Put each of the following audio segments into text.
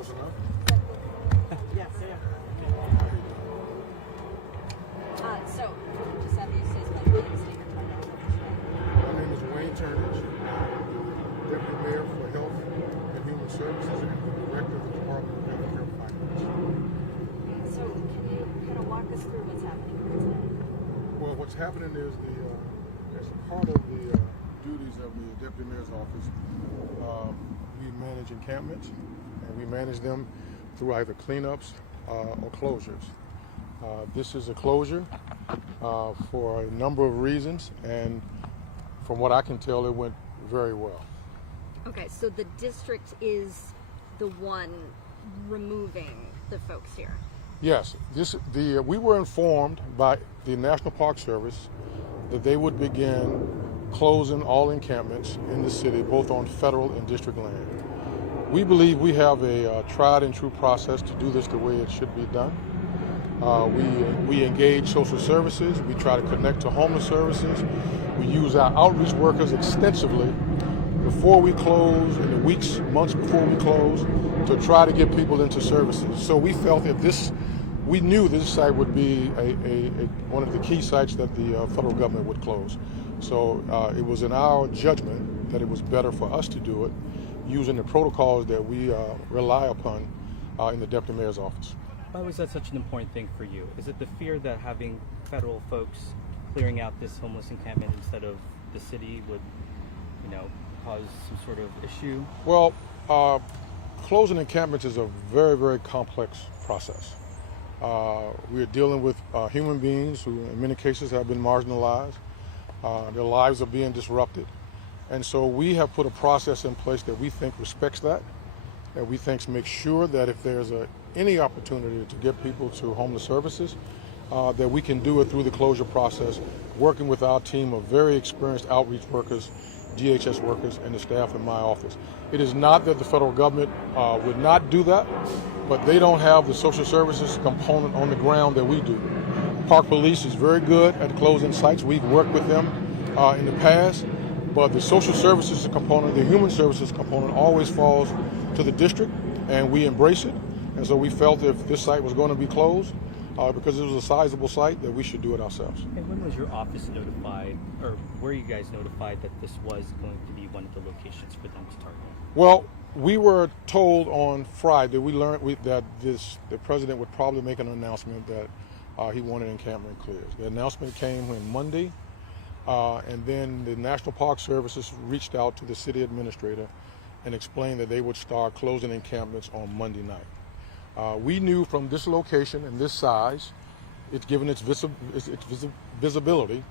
close enough? Yes, yeah. So, just have you say something about the state of My name is Wayne Turnage. I'm Deputy Mayor for Health and Human Services and the Director of the Department of Healthcare Finance. So, can you kind of walk us through what's happening here today? Well, what's happening is as part of the duties of the Deputy Mayor's office, we manage encampments, and we manage them through either cleanups or closures. This is a closure for a number of reasons, and from what I can tell, it went very well. Okay, so the district is the one removing the folks here. Yes, we were informed by the National Park Service that they would begin closing all encampments in the city, both on federal and district land. We believe we have a tried and true process to do this the way it should be done. We engage social services. We try to connect to homeless services. We use our outreach workers extensively before we close, in the weeks, months before we close, to try to get people into services. So we felt that we knew this site would be one of the key sites that the federal government would close. So it was in our judgment that it was better for us to do it using the protocols that we rely upon in the Deputy Mayor's office. Why was that such an important thing for you? Is it the fear that having federal folks clearing out this homeless encampment instead of the city would, cause some sort of issue? Well, closing encampments is a very, very complex process. We are dealing with human beings who in many cases have been marginalized. Their lives are being disrupted. And so we have put a process in place that we think respects that we think makes sure that if there's any opportunity to get people to homeless services, that we can do it through the closure process, working with our team of very experienced outreach workers, DHS workers, and the staff in my office. It is not that the federal government would not do that, but they don't have the social services component on the ground that we do. Park Police is very good at closing sites. We've worked with them in the past, but the social services component, the human services component always falls to the district, and we embrace it. And so we felt if this site was going to be closed, because it was a sizable site, that we should do it ourselves. And when was your office notified, or were you guys notified that this was going to be one of the locations for them to target? Well, we were told on Friday, that the president would probably make an announcement that he wanted encampment cleared. The announcement came on Monday, and then the National Park Services reached out to the city administrator and explained that they would start closing encampments on Monday night. We knew from this location and this size, it's given its visibility,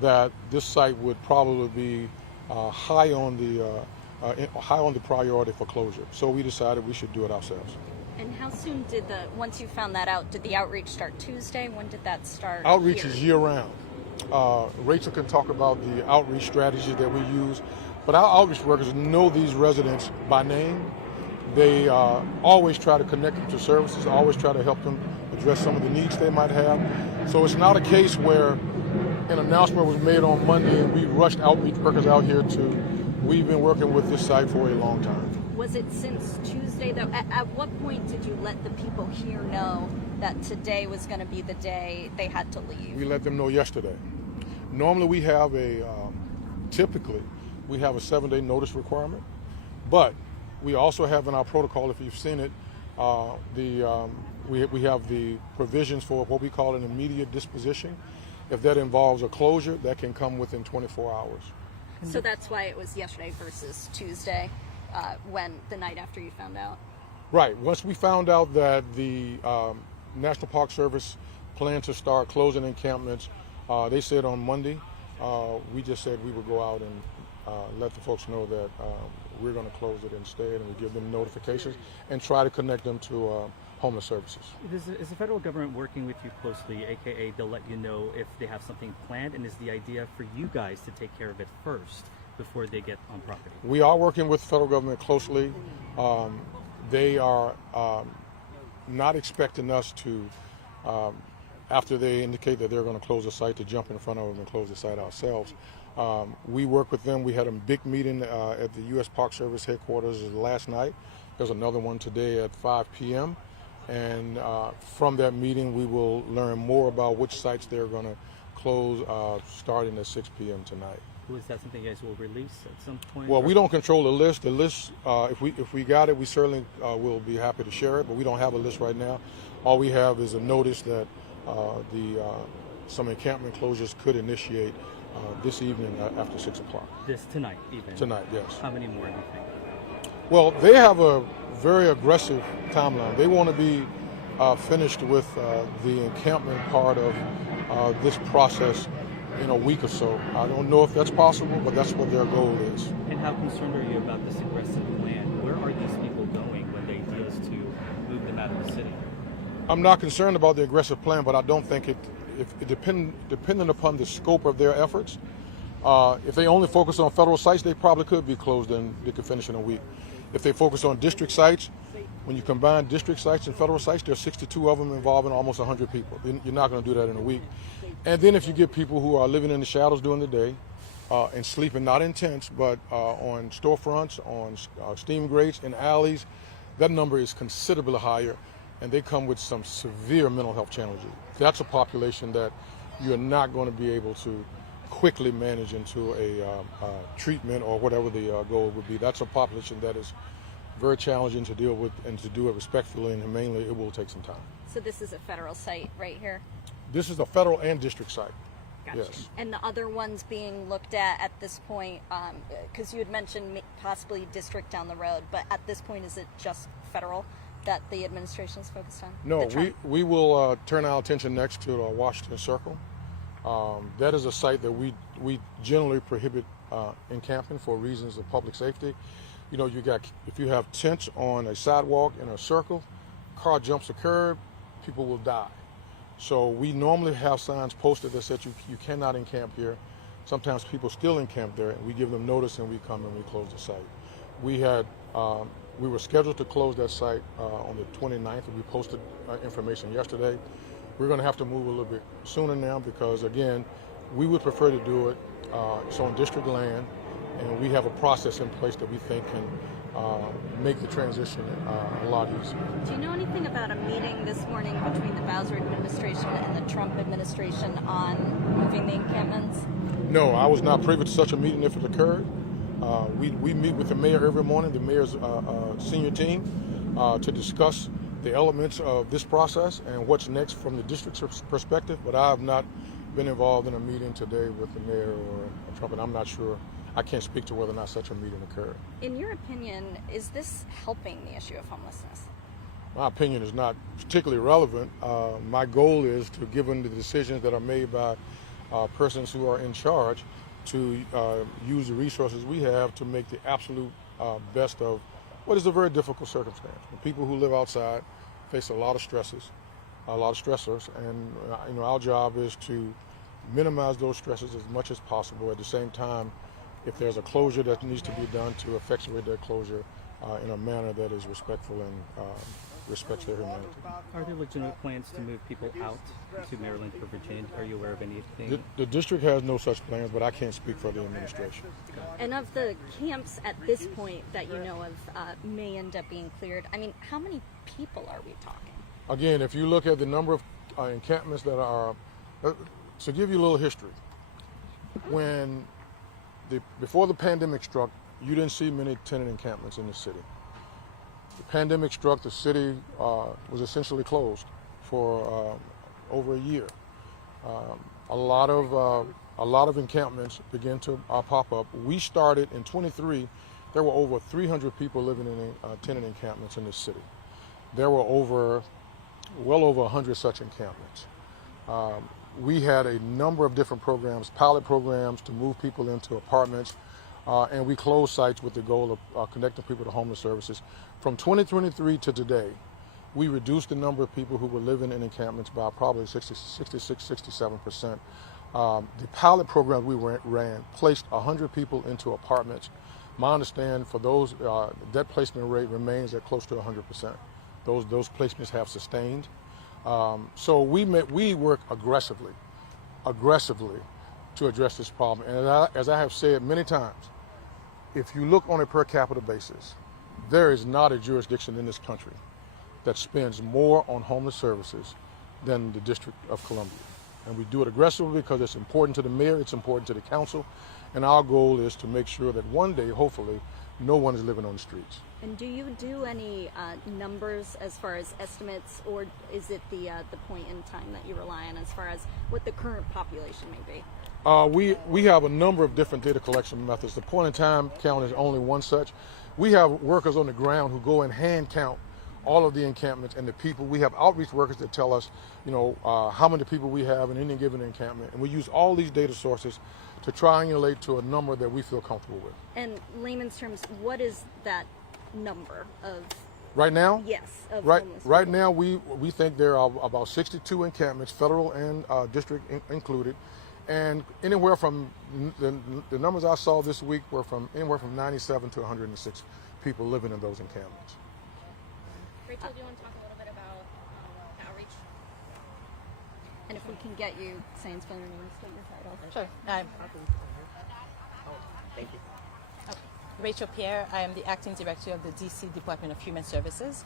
that this site would probably be high on the priority for closure. So we decided we should do it ourselves. And how soon once you found that out, did the outreach start Tuesday? When did that start? Outreach here? is year-round. Rachel can talk about the outreach strategies that we use, but our outreach workers know these residents by name. They always try to connect them to services, always try to help them address some of the needs they might have. So it's not a case where an announcement was made on Monday and we rushed outreach workers out here we've been working with this site for a long time. Was it since Tuesday, though? At what point did you let the people here know that today was going to be the day they had to leave? We let them know yesterday. Normally we have typically we have a 7-day notice requirement, but we also have in our protocol, if you've seen it, we have the provisions for what we call an immediate disposition. If that involves a closure, that can come within 24 hours. So that's why it was yesterday versus Tuesday, when the night after you found out? Right. Once we found out that the National Park Service planned to start closing encampments, they said on Monday, we just said we would go out and let the folks know that we're going to close it instead, and we give them notifications and try to connect them to homeless services. Is the federal government working with you closely, aka they'll let you know if they have something planned, and is the idea for you guys to take care of it first before they get on property? We are working with the federal government closely. They are not expecting us to, after they indicate that they're going to close the site, to jump in front of them and close the site ourselves. We work with them. We had a big meeting at the U.S. Park Service headquarters last night. There's another one today at 5 p.m. And from that meeting, we will learn more about which sites they're going to close starting at 6 p.m. tonight. Was that something you guys will release at some point? Well, we don't control the list. The list, if we got it, we certainly will be happy to share it. But we don't have a list right now. All we have is a notice that some encampment closures could initiate this evening after 6 o'clock. This tonight, even? Tonight, yes. How many more do you think? Well, they have a very aggressive timeline. They want to be finished with the encampment part of this process in a week or so. I don't know if that's possible, but that's what their goal is. And how concerned are you about this aggressive plan? Where are these people going when the idea is to move them out of the city? I'm not concerned about the aggressive plan, but I don't think depending upon the scope of their efforts, if they only focus on federal sites, they probably could be closed and they could finish in a week. If they focus on district sites, when you combine district sites and federal sites, there's 62 of them involving almost 100 people. You're not going to do that in a week. And then if you get people who are living in the shadows during the day and sleeping not in tents, but on storefronts, on steam grates, in alleys, that number is considerably higher, and they come with some severe mental health challenges. That's a population that you're not going to be able to quickly manage into a treatment or whatever the goal would be. That's a population that is very challenging to deal with, and to do it respectfully and humanely, it will take some time. So this is a federal site right here? This is a federal and district site. Gotcha. Yes. And the other ones being looked at this point, because you had mentioned possibly district down the road, but at this point, is it just federal that the administration is focused on? No, we will turn our attention next to Washington Circle. That is a site that we generally prohibit encamping for reasons of public safety. You know, if you have tents on a sidewalk in a circle, car jumps a curb, people will die. So we normally have signs posted that said you cannot encamp here. Sometimes people still encamp there, and we give them notice and we come and we close the site. We were scheduled to close that site on the 29th, and we posted information yesterday. We're going to have to move a little bit sooner now because, again, we would prefer to do it it's on district land, and we have a process in place that we think can make the transition a lot easier. Do you know anything about a meeting this morning between the Bowser administration and the Trump administration on moving the encampments? No, I was not privy to such a meeting if it occurred. We meet with the mayor every morning, the mayor's senior team, to discuss the elements of this process and what's next from the district's perspective, but I have not been involved in a meeting today with the mayor or Trump, and I'm not sure. I can't speak to whether or not such a meeting occurred. In your opinion, is this helping the issue of homelessness? My opinion is not particularly relevant. My goal is to, given the decisions that are made by persons who are in charge, to use the resources we have to make the absolute best of what is a very difficult circumstance. The people who live outside face a lot of stresses, a lot of stressors, and our job is to minimize those stresses as much as possible. At the same time, if there's a closure that needs to be done, to effectuate that closure in a manner that is respectful and respects their humanity. Are there legitimate plans to move people out to Maryland or Virginia? Are you aware of anything? The district has no such plans, but I can't speak for the administration. And of the camps at this point that you know of may end up being cleared, I mean, how many people are we talking? Again, if you look at the number of encampments that are, to give you a little history, before the pandemic struck, you didn't see many tenant encampments in the city. The pandemic struck, the city was essentially closed for over a year. A lot of encampments began to pop up. We started in 23. There were over 300 people living in tenant encampments in this city. There were well over 100 such encampments. We had a number of different programs, pilot programs, to move people into apartments, and we closed sites with the goal of connecting people to homeless services. From 2023 to today, we reduced the number of people who were living in encampments by probably 67%. The pilot program we ran placed 100 people into apartments. My understanding for those, that placement rate remains at close to 100%. Those placements have sustained. So we work aggressively to address this problem. And as I have said many times, if you look on a per capita basis, there is not a jurisdiction in this country that spends more on homeless services than the District of Columbia. And we do it aggressively because it's important to the mayor, it's important to the council, and our goal is to make sure that one day, hopefully, no one is living on the streets. And do you do any numbers as far as estimates, or is it the point in time that you rely on as far as what the current population may be? We have a number of different data collection methods. The point in time count is only one such. We have workers on the ground who go and hand count all of the encampments and the people. We have outreach workers that tell us, how many people we have in any given encampment, and we use all these data sources to triangulate to a number that we feel comfortable with. And layman's terms, what is that number of? Right now? Yes. Of Right. homeless Right people? now, we think there are about 62 encampments, federal and district included, and anywhere from the numbers I saw this week were from anywhere from 97 to 106 people living in those encampments. Rachel, do you want to talk a little bit about outreach? And if we can get you, saying spell your name, state your title. Sure. Thank you. Rachel Pierre. I am the acting director of the DC Department of Human Services.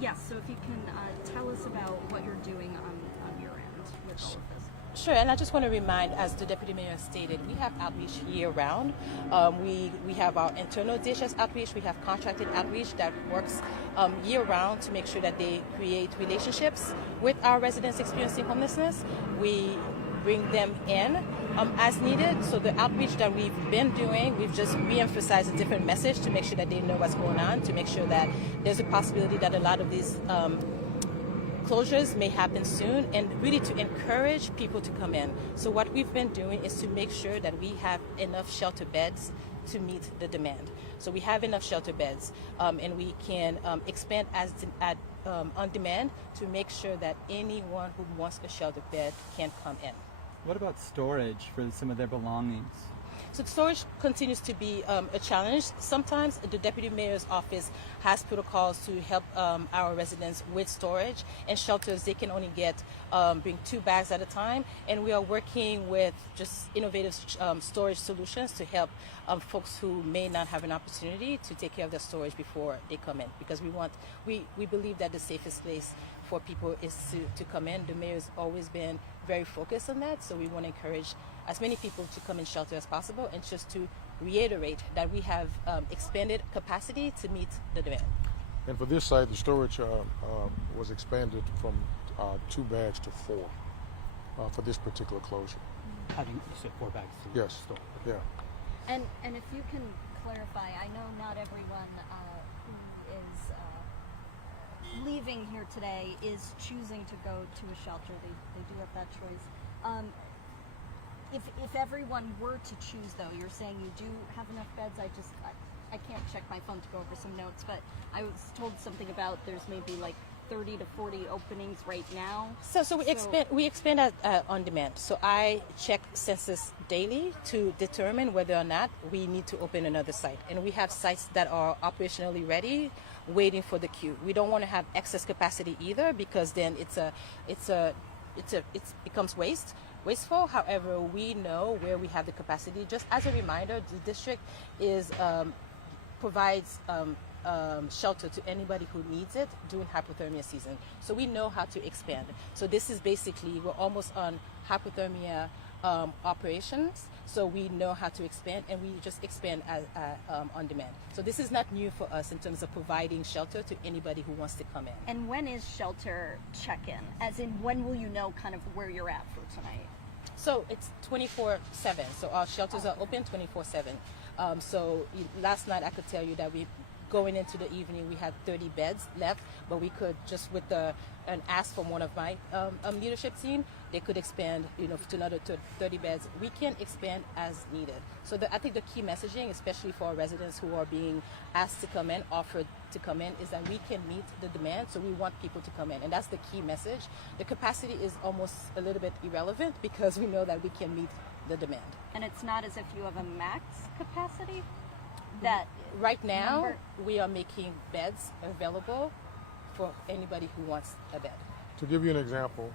Yes, so if you can tell us about what you're doing on your end with all of this. Sure, and I just want to remind, as the Deputy Mayor stated, we have outreach year-round. We have our internal DHS outreach. We have contracted outreach that works year-round to make sure that they create relationships with our residents experiencing homelessness. We bring them in as needed. So the outreach that we've been doing, we've just re-emphasized a different message to make sure that they know what's going on, to make sure that there's a possibility that a lot of these closures may happen soon, and really to encourage people to come in. So what we've been doing is to make sure that we have enough shelter beds to meet the demand. So we have enough shelter beds, and we can expand on demand to make sure that anyone who wants a shelter bed can come in. What about storage for some of their belongings? So storage continues to be a challenge. Sometimes the Deputy Mayor's office has protocols to help our residents with storage. And shelters, they can only bring 2 bags at a time. And we are working with just innovative storage solutions to help folks who may not have an opportunity to take care of their storage before they come in. Because we believe that the safest place for people is to come in. The mayor has always been very focused on that, so we want to encourage as many people to come in shelter as possible, and just to reiterate that we have expanded capacity to meet the demand. And for this site, the storage was expanded from 2 bags to 4 for this particular closure. Having, you said 4 bags to Yes. store. Yeah. And if you can clarify, I know not everyone who is leaving here today is choosing to go to a shelter. They do have that choice. If everyone were to choose, though, you're saying you do have enough beds. I can't check my phone to go over some notes, but I was told something about there's maybe like 30 to 40 openings right now. So we expand on demand. So I check census daily to determine whether or not we need to open another site, and we have sites that are operationally ready, waiting for the queue. We don't want to have excess capacity either, because then it becomes wasteful. However, we know where we have the capacity. Just as a reminder, the district provides shelter to anybody who needs it during hypothermia season. So we know how to expand. So this is basically, we're almost on hypothermia operations. So we know how to expand, and we just expand on demand. So this is not new for us in terms of providing shelter to anybody who wants to come in. And when is shelter check-in? As in, when will you know kind of where you're at for tonight? So it's 24/7. So our shelters are open 24/7. Last night I could tell you that going into the evening, we had 30 beds left, but we could just with an ask from one of my leadership team, they could expand, to another 30 beds. We can expand as needed. So I think the key messaging, especially for our residents who are being asked to come in, offered to come in, is that we can meet the demand. So we want people to come in, and that's the key message. The capacity is almost a little bit irrelevant, because we know that we can meet the demand. And it's not as if you have a max capacity? That right now, number? we are making beds available for anybody who wants a bed. To give you an example,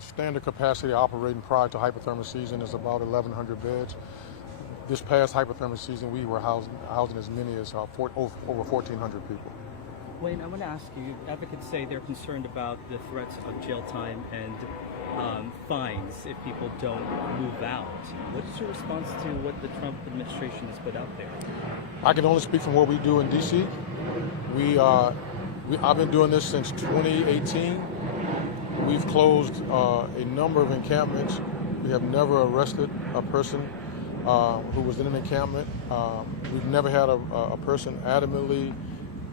Standard capacity operating prior to hypothermia season is about 1,100 beds. This past hypothermia season, we were housing as many as over 1,400 people. Wayne, I want to ask you, advocates say they're concerned about the threats of jail time and fines if people don't move out. What is your response to what the Trump administration has put out there? I can only speak from what we do in D.C. I've been doing this since 2018. We've closed a number of encampments. We have never arrested a person who was in an encampment. We've never had a person adamantly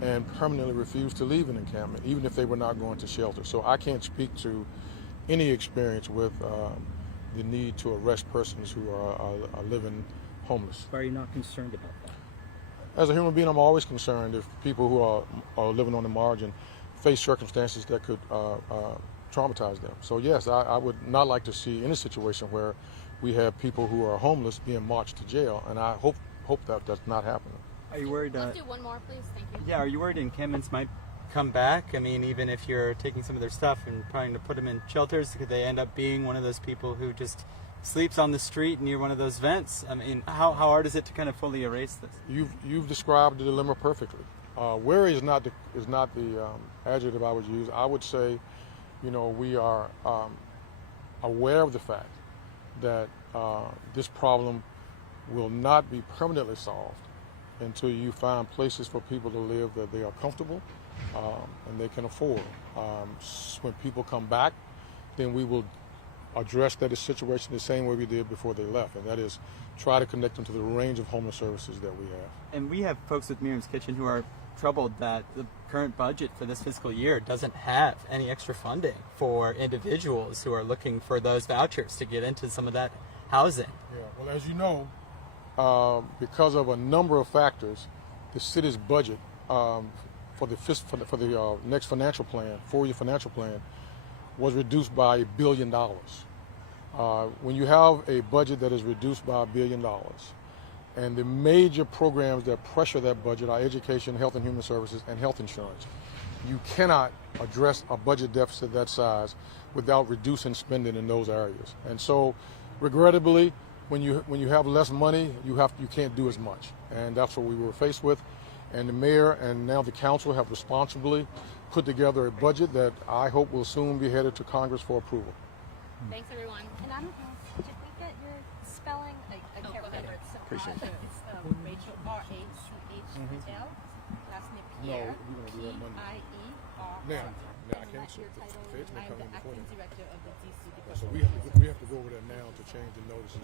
and permanently refuse to leave an encampment, even if they were not going to shelter. So I can't speak to any experience with the need to arrest persons who are living homeless. Why are you not concerned about that? As a human being, I'm always concerned if people who are living on the margin face circumstances that could traumatize them. So yes, I would not like to see any situation where we have people who are homeless being marched to jail, and I hope that does not happen. Are you worried? Let's do one more, please. Thank you. Yeah, are you worried encampments might come back? I mean, even if you're taking some of their stuff and trying to put them in shelters, could they end up being one of those people who just sleeps on the street near one of those vents? I mean, how hard is it to kind of fully erase this? You've described the dilemma perfectly. Wary is not the adjective I would use. I would say, we are aware of the fact that this problem will not be permanently solved until you find places for people to live that they are comfortable and they can afford. When people come back, then we will address that situation the same way we did before they left, and that is try to connect them to the range of homeless services that we have. And we have folks with Miriam's Kitchen who are troubled that the current budget for this fiscal year doesn't have any extra funding for individuals who are looking for those vouchers to get into some of that housing. Yeah, well, as you know, because of a number of factors, the city's budget for the next financial plan, 4-year financial plan, was reduced by $1 billion. When you have a budget that is reduced by $1 billion, and the major programs that pressure that budget are education, health and human services, and health insurance, you cannot address a budget deficit that size without reducing spending in those areas. And so, regrettably, when you have less money, you can't do as much, and that's what we were faced with. And the mayor and now the council have responsibly put together a budget that I hope will soon be headed to Congress for approval. Thanks, everyone. And I'm did we get your spelling? I can't remember. Appreciate it. It's Rachel, R-A-C-H-L, last name Pierre, P-I-E-R. Now I And can't that's your title. Faith's been I'm the coming before acting that. director of the DC So Department. we have to go over there now to change the notices